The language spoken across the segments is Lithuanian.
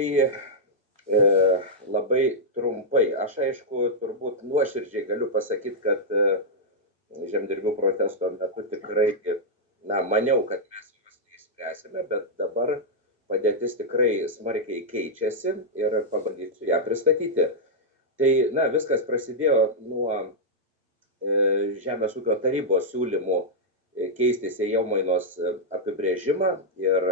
Tai labai trumpai. Aš aišku, turbūt nuoširdžiai galiu pasakyti, kad žemdirbių protesto metu tikrai, maniau, kad mes juos neišspręsime, bet dabar padėtis tikrai smarkiai keičiasi ir pabandysiu ją pristatyti. Tai, viskas prasidėjo nuo Žemės ūkio tarybos siūlymų keisti sėjomainos apibrėžimą ir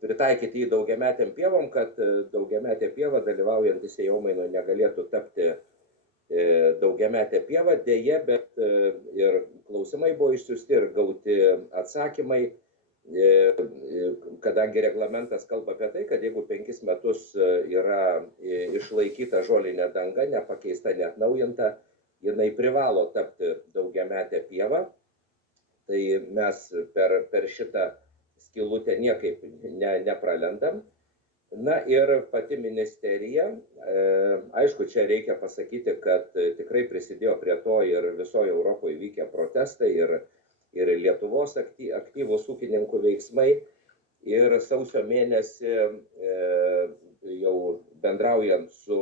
pritaikyti jį daugiametėm pievom, kad daugiametė pieva dalyvaujantį sėjomainoje negalėtų tapti daugiametę pievą. Deja, bet ir klausimai buvo išsiųsti ir gauti atsakymai, kadangi reglamentas kalba apie tai, kad jeigu 5 metus yra išlaikyta žolinė danga, nepakeista, neatnaujinta, jinai privalo tapti daugiametę pievą. Tai mes per šitą skylutę niekaip nepralendam. Ir pati ministerija, aišku, čia reikia pasakyti, kad tikrai prisidėjo prie to ir visoje Europoje vykę protestai ir Lietuvos aktyvūs ūkininkų veiksmai. Ir sausio mėnesį jau bendraujant su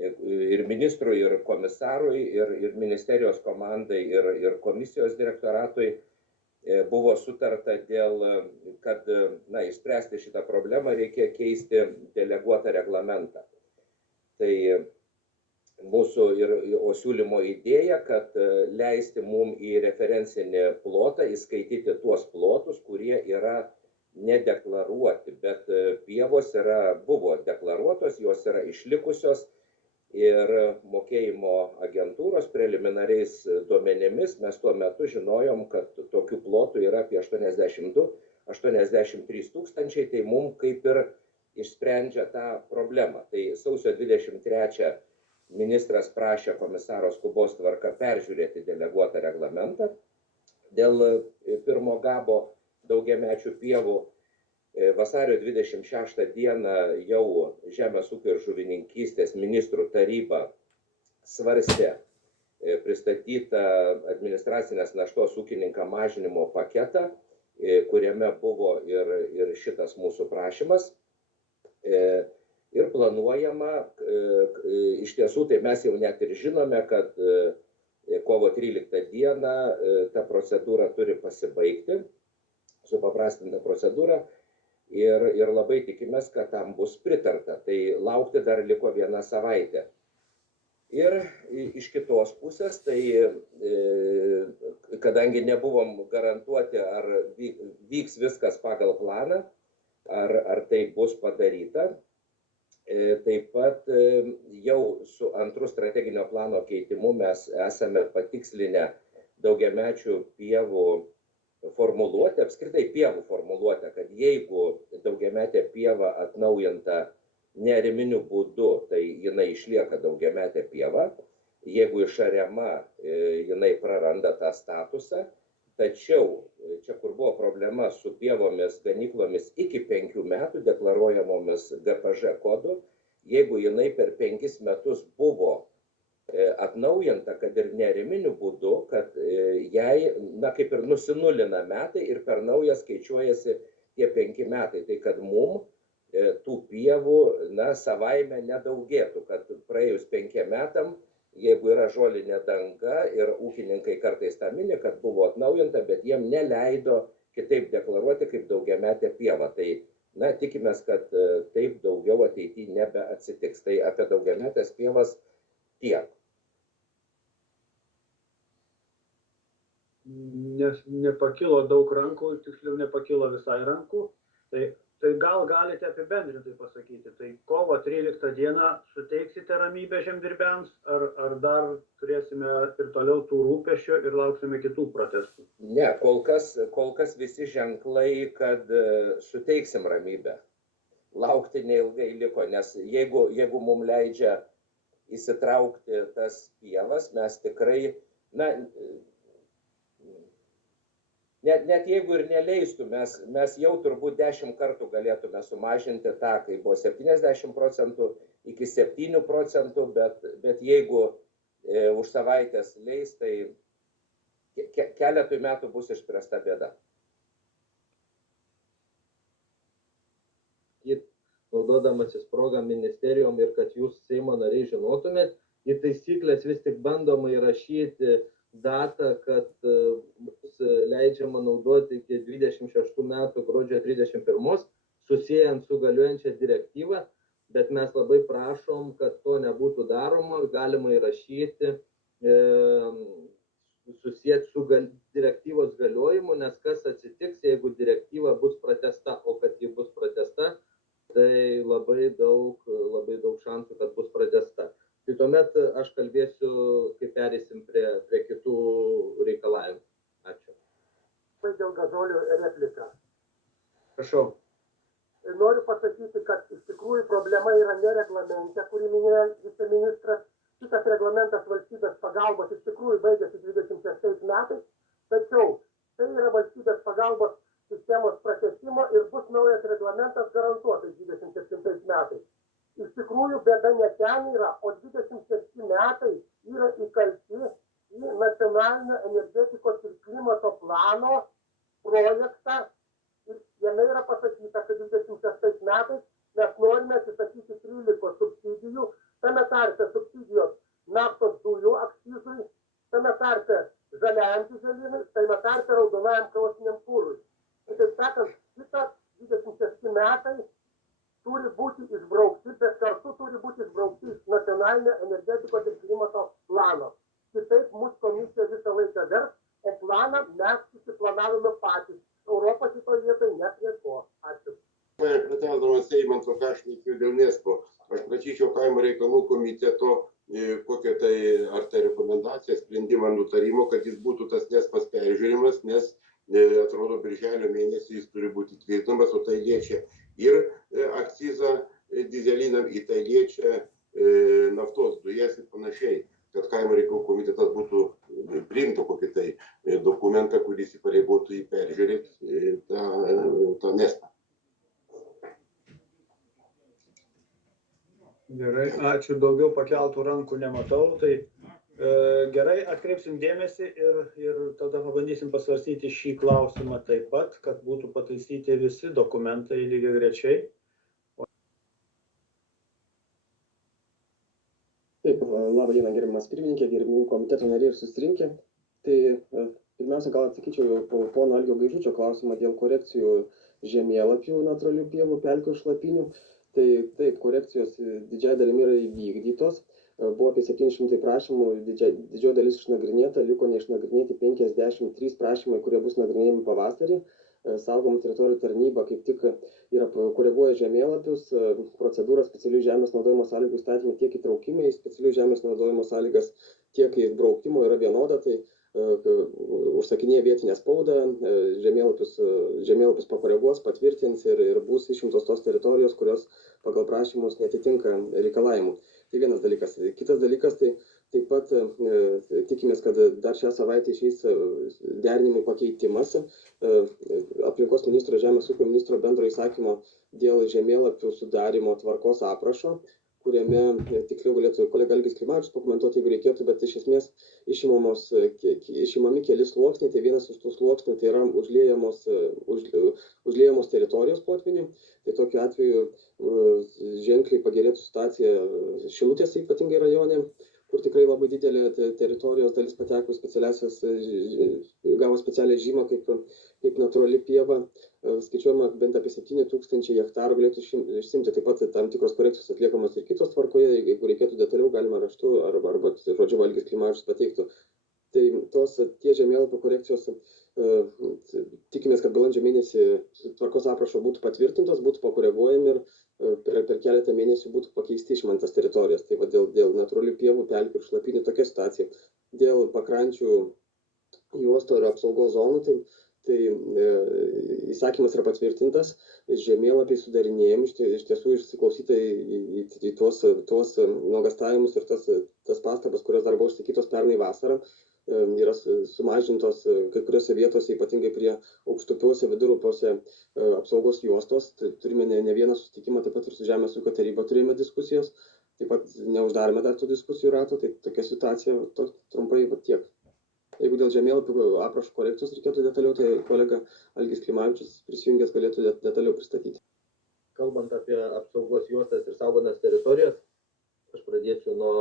ir ministrui, ir komisarui, ir ministerijos komandai, ir komisijos direktoratui buvo sutarta dėl, kad išspręsti šitą problemą reikia keisti deleguotą reglamentą. Tai mūsų siūlymo idėja, kad leisti mum į referencinį plotą įskaityti tuos plotus, kurie yra nedeklaruoti, bet pievos buvo deklaruotos, jos yra išlikusios. Ir mokėjimo agentūros preliminariais duomenimis mes tuo metu žinojom, kad tokių plotų yra apie 82-83 tūkstančiai, tai mums kaip ir išsprendžia tą problemą. Tai sausio 23 ministras prašė komisaro skubos tvarka peržiūrėti deleguotą reglamentą dėl pirmo gabo daugiamečių pievų. Vasario 26 dieną jau Žemės ūkio ir žuvininkystės ministrų taryba svarstė pristatytą administracinės naštos ūkininkam mažinimo paketą, kuriame buvo ir šitas mūsų prašymas. Ir planuojama, iš tiesų, tai mes jau net ir žinome, kad kovo 13 dieną ta procedūra turi pasibaigti, supaprastinta procedūra. Ir labai tikimės, kad tam bus pritarta. Tai laukti dar liko 1 savaitė. Ir iš kitos pusės, tai kadangi nebuvom garantuoti, ar vyks viskas pagal planą, ar tai bus padaryta, taip pat jau su antru strateginio plano keitimu mes esame patikslinę daugiamečių pievų formuluotę, apskritai pievų formuluotę, kad jeigu daugiametė pieva atnaujinta neariminiu būdu, tai jinai išlieka daugiametė pieva, jeigu išariama, jinai praranda tą statusą, tačiau čia, kur buvo problema su pievomis, ganyklomis iki 5 metų deklaruojamomis GPŽ kodu, jeigu jinai per 5 metus buvo atnaujinta, kad ir neariminiu būdu, kad jai, kaip ir nusinulina metai ir per naują skaičiuojasi tie 5 metai. Tai kad mum tų pievų, savaime nedaugėtų, kad praėjus 5 metam, jeigu yra žolinė danga ir ūkininkai kartais tą mini, kad buvo atnaujinta, bet jiem neleido kitaip deklaruoti kaip daugiametė pieva. Tai, tikimės, kad taip daugiau ateityje nebeatsitiks. Tai apie daugiametės pievas tiek. Nes nepakilo daug rankų, tiksliau nepakilo visai rankų, tai gal galite apibendrintai pasakyti, tai kovo 13 dieną suteiksite ramybę žemdirbiams, ar dar turėsime ir toliau tų rūpesčių ir lauksime kitų protestų? Ne, kol kas visi ženklai, kad suteiksim ramybę. Laukti neilgai liko, nes jeigu mums leidžia įsitraukti tas pievas, mes tikrai, net jeigu ir neleistų, mes jau turbūt 10 kartų galėtume sumažinti tą, kai buvo 70% iki 7%, bet jeigu už savaitės leis, tai keletui metų bus išspręsta bėda. naudodamasis progą ministerijom ir kad jūs Seimo nariai žinotumėt, į taisyklės vis tik bandoma įrašyti datą, kad bus leidžiama naudoti iki 26 metų gruodžio 31, susijęs su galiojančia direktyva, bet mes labai prašom, kad to nebūtų daroma, galima įrašyti susijęs su direktyvos galiojimu, nes kas atsitiks, jeigu direktyva bus pratęsta, o kad ji bus pratęsta, tai labai daug šansų, kad bus pratęsta. Tai tuomet aš kalbėsiu, kai perėsim prie kitų reikalavimų. Ačiū. Tai dėl gazolių replika. Prašau. Noriu pasakyti, kad iš tikrųjų problema yra ne reglamente, kurį minėjo viceministras. Šitas reglamentas valstybės pagalbos iš tikrųjų baigėsi 26 metais, tačiau tai yra valstybės pagalbos sistemos pratęsimo ir bus naujas reglamentas garantuotai 27 metais. Iš tikrųjų, bėda ne ten yra, o 26 metai yra įkalti į nacionalinio energetikos ir klimato plano projektą. Ir jame yra pasakyta, kad 26 metais mes norime atsisakyti 13 subsidijų, tame tarpe subsidijos naftos dujų akcizui, tame tarpe žaliajam dyzelinui, tame tarpe raudonajam krosiniam kurui. Taip sakant, šitas 26 metai turi būti išbraukti, bet kartu turi būti išbraukti iš nacionalinio energetikos ir klimato plano. Kitaip mūsų komisija visą laiką vers, o planą mes susiplanavome patys. Europos šitoje vietoje ne prie ko. Ačiū. Pratęsdamas Eimanto, ką aš nekiu dėl Nespo, aš prašyčiau kaimo reikalų komiteto kokią tai, ar tai rekomendaciją, sprendimą, nutarimo, kad jis būtų tas Nespas peržiūrimas, nes atrodo, birželio mėnesį jis turi būti tvirtinamas, o tai liečia ir akcizą dyzelinam, į tai liečia naftos dujas ir panašiai, kad kaimo reikalų komitetas būtų priimtų kokį tai dokumentą, kuris įpareigotų jį peržiūrėti tą Nespą. Gerai, ačiū, daugiau pakeltų rankų nematau, tai gerai, atkreipsim dėmesį ir tada pabandysim pasvarstyti šį klausimą taip pat, kad būtų pataisyti visi dokumentai lygiagrečiai. Taip, labą dieną, gerbiamas pirmininkė, gerbiamų komiteto nariai ir susirinkę. Tai pirmiausia, gal atsakyčiau pono Algio Gaižučio klausimą dėl korekcijų žemėlapių natūralių pievų, pelkių ir šlapinių. Tai taip, korekcijos didžiąją dalimi yra įvykdytos. Buvo apie 700 prašymų, didžioji dalis išnagrinėta, liko neišnagrinėti 53 prašymai, kurie bus nagrinėjami pavasarį. Saugomų teritorijų tarnyba kaip tik yra koreguoja žemėlapius, procedūrą specialių žemės naudojimo sąlygų įstatymų tiek įtraukimai į specialių žemės naudojimo sąlygas, tiek įbraukimo yra vienoda, tai užsakinėja vietinę spaudą, žemėlapius pakoreguos, patvirtins ir bus išimtos tos teritorijos, kurios pagal prašymus netitinka reikalavimų. Tai vienas dalykas. Kitas dalykas, tai taip pat tikimės, kad dar šią savaitę išeis derinimų pakeitimas aplinkos ministro, žemės ūkio ministro bendro įsakymo dėl žemėlapių sudarimo tvarkos aprašo, kuriame tiksliau galėtų kolega Algis Klimavičius pakomentuoti, jeigu reikėtų, bet iš esmės išimami keli sluoksniai, tai vienas iš tų sluoksnių tai yra užliejamos teritorijos potvynių, tai tokiu atveju ženkliai pagerėtų situacija Šilutės ypatingai rajone, kur tikrai labai didelė teritorijos dalis pateko gavo specialią žymą kaip natūrali pieva. Skaičiuojama, bent apie 7000 hektarų galėtų išsimti, taip pat tam tikros korekcijos atliekamos ir kitos tvarkoje, jeigu reikėtų detaliau, galima raštu arba žodžiu Algis Klimavičius pateiktų. Tai tie žemėlapio korekcijos tikimės, kad balandžio mėnesį tvarkos aprašo būtų patvirtintos, būtų pakoreguojami ir per keletą mėnesių būtų pakeisti išmantas teritorijas. Tai va dėl natūralių pievų, pelkių ir šlapinių tokia situacija. Dėl pakrančių juostų ir apsaugos zonų, tai įsakymas yra patvirtintas, žemėlapiai sudarinėjami, iš tiesų išsiklausyta į tuos nuogastavimus ir tas pastabas, kurios dar buvo išsakytos pernai vasarą, yra sumažintos kai kuriuose vietose, ypatingai prie aukštupiuose, vidurupiuose apsaugos juostos. Turime ne vieną susitikimą, taip pat ir su Žemės ūkio taryba turėjome diskusijos, taip pat neuždarėme dar tų diskusijų rato, tai tokia situacija trumpai tiek. Jeigu dėl žemėlapių aprašų korekcijos reikėtų detaliau, tai kolega Algis Klimavičius prisijungęs galėtų detaliau pristatyti. kalbant apie apsaugos juostas ir saugomas teritorijas, aš pradėsiu nuo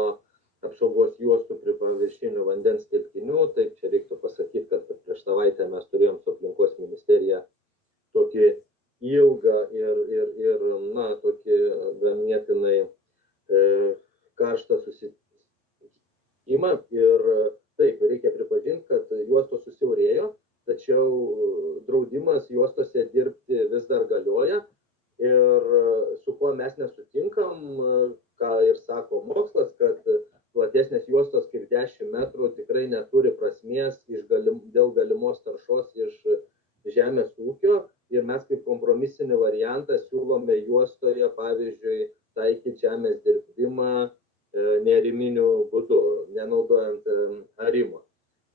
apsaugos juostų prie paviršinių vandens telkinių. Taip, čia reiktų pasakyti, kad prieš savaitę mes turėjom su aplinkos ministerija tokį ilgą ir tokį ganėtinai karštą susitikimą. Ir taip, reikia pripažinti, kad juostos susiaurėjo, tačiau draudimas juostose dirbti vis dar galioja. Ir su kuo mes nesutinkam, ką ir sako mokslas, kad platesnės juostos kaip 10 metrų tikrai neturi prasmės dėl galimos taršos iš žemės ūkio. Ir mes kaip kompromisinį variantą siūlome juostoje, pavyzdžiui, taikyti žemės dirbimą neariminiu būdu, nenaudojant arimo.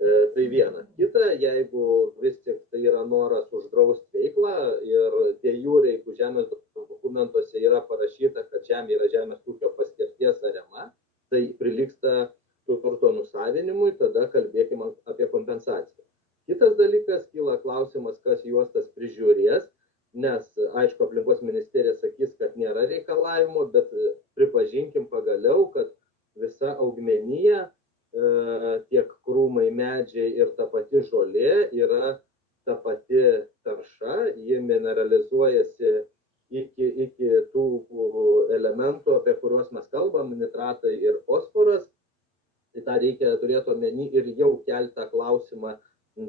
Tai viena. Kita, jeigu vis tik tai yra noras uždrausti veiklą ir de jure, jeigu žemės dokumentuose yra parašyta, kad žemė yra žemės ūkio paskirties ariama, tai prilygsta turto nusavinimui, tada kalbėkime apie kompensaciją. Kitas dalykas, kyla klausimas, kas juostas prižiūrės, nes, aišku, aplinkos ministerija sakys, kad nėra reikalavimo, bet pripažinkim pagaliau, kad visa augmenija, tiek krūmai, medžiai ir ta pati žolė yra ta pati tarša, ji mineralizuojasi iki tų elementų, apie kuriuos mes kalbam, nitratai ir fosforas. Tai tą reikia turėti omeny ir jau keltą klausimą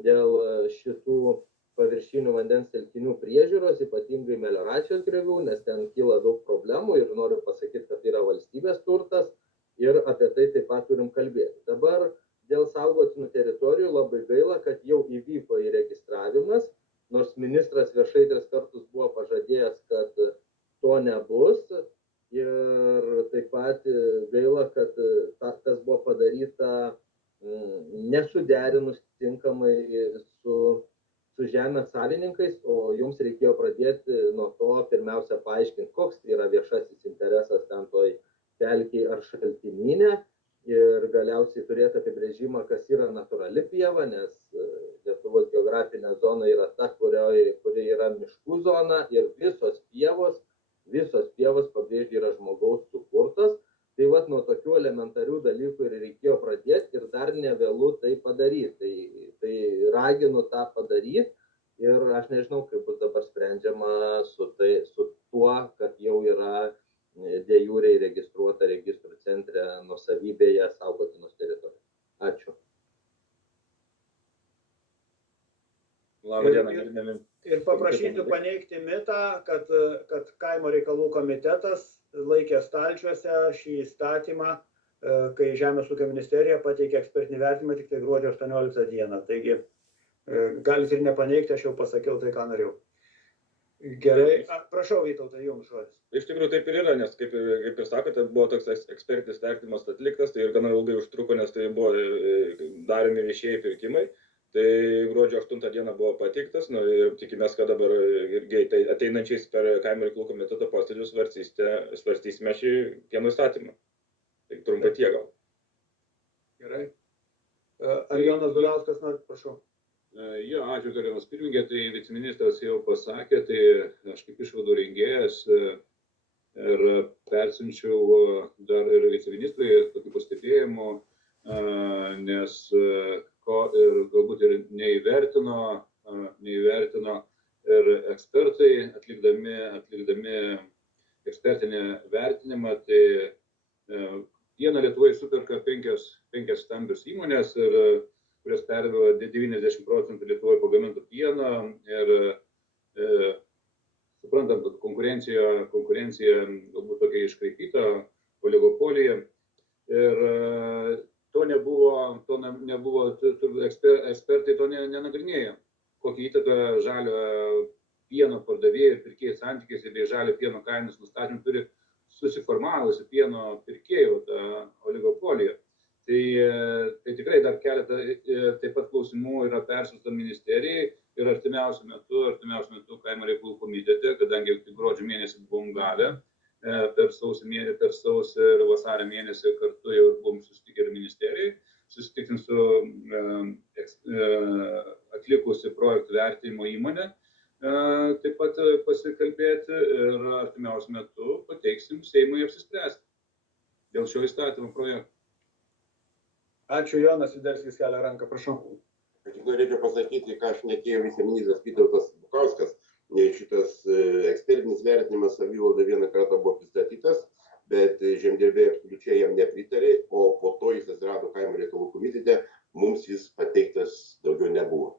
dėl šitų paviršinių vandens telkinių priežiūros, ypatingai melioracijos griovių, nes ten kyla daug problemų ir noriu pasakyti, kad tai yra valstybės turtas. Ir apie tai taip pat turim kalbėti. Dabar dėl saugotinų teritorijų labai gaila, kad jau įvyko įregistravimas, nors ministras viešai 3 kartus buvo pažadėjęs, kad to nebus. Ir taip pat gaila, kad tas buvo padaryta nesuderinus tinkamai su žemės savininkais, o jums reikėjo pradėti nuo to pirmiausia paaiškinti, koks yra viešasis interesas ten toj pelkėj ar šaltinyne ir galiausiai turėti apibrėžimą, kas yra natūrali pieva, nes Lietuvos geografinė zona yra ta, kuri yra miškų zona ir visos pievos, pabrėžiu, yra žmogaus sukurtos. Tai vat nuo tokių elementarių dalykų ir reikėjo pradėti ir dar nevėlu tai padaryti. Tai raginu tą padaryti ir aš nežinau, kaip bus dabar sprendžiama su tuo, kad jau yra de jure įregistruota registrų centre nuosavybėje saugotinos teritorijos. Ačiū. Labą dieną, girdimi. Ir paprašysiu paneigti mitą, kad kaimo reikalų komitetas laikė stalčiuose šį įstatymą, kai Žemės ūkio ministerija pateikė ekspertinį vertinimą tik tai gruodžio 18 dieną. Taigi, galite ir nepaneigti, aš jau pasakiau tai, ką norėjau. Gerai, prašau, Vytautai, jums žodis. Iš tikrųjų taip ir yra, nes kaip ir sakote, buvo toks ekspertinis vertinimas atliktas, tai ir gana ilgai užtruko, nes tai buvo daromi viešieji pirkimai. Tai gruodžio 8 dieną buvo pateiktas, ir tikimės, kad dabar ateinančiais per kaimo reikalų komiteto posėdžius svarstysime šį pieno įstatymą. Tai trumpai tiek gal. Gerai. Ar Jonas Gudauskas nori, prašau. Jo, ačiū, gerbiamas pirmininkė, tai viceministras jau pasakė, tai aš kaip išvadų rengėjas ir persiunčiau dar ir viceministrui tokių pastebėjimų, nes ko ir galbūt ir neįvertino ir ekspertai atlikdami ekspertinį vertinimą, tai pieną Lietuvoje superka 5 stambios įmonės, kurios perdirba 90% Lietuvoje pagaminto pieno ir suprantam, kad konkurencija galbūt tokia iškraipyta, oligopolija. Ir to nebuvo, ekspertai to nenagrinėjo, kokią įtaką žalio pieno pardavėjų ir pirkėjų santykiais bei žalio pieno kainos nustatymų turi susiformavusi pieno pirkėjų oligopolija. Tai tikrai dar keletą taip pat klausimų yra persiųsta ministerijai ir artimiausiu metu kaimo reikalų komitete, kadangi gruodžio mėnesį buvom gavę, per sausio ir vasario mėnesį kartu jau buvom susitikę ir ministerijai, susitiksim su atlikusi projektų vertinimo įmonę, taip pat pasikalbėti ir artimiausiu metu pateiksim Seimui apsispręsti dėl šio įstatymo projekto. Ačiū, Jonas Sviderskis kelia ranką, prašau. Aš tik norėčiau pasakyti, ką šnekėjo viceministras Vytautas Bukauskas. Šitas ekspertinis vertinimas savivalda vieną kartą buvo pristatytas, bet žemdirbiai absoliučiai jam nepritarė, o po to jis atsirado kaimo reikalų komitete, mums jis pateiktas daugiau nebuvo.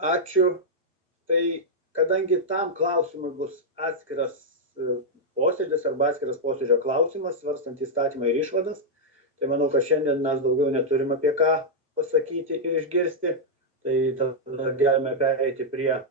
Ačiū. Tai kadangi tam klausimui bus atskiras posėdis arba atskiras posėdžio klausimas, svarstant įstatymą ir išvadas, tai manau, kad šiandien mes daugiau neturim apie ką pasakyti ir išgirsti, tai tada galime pereiti prie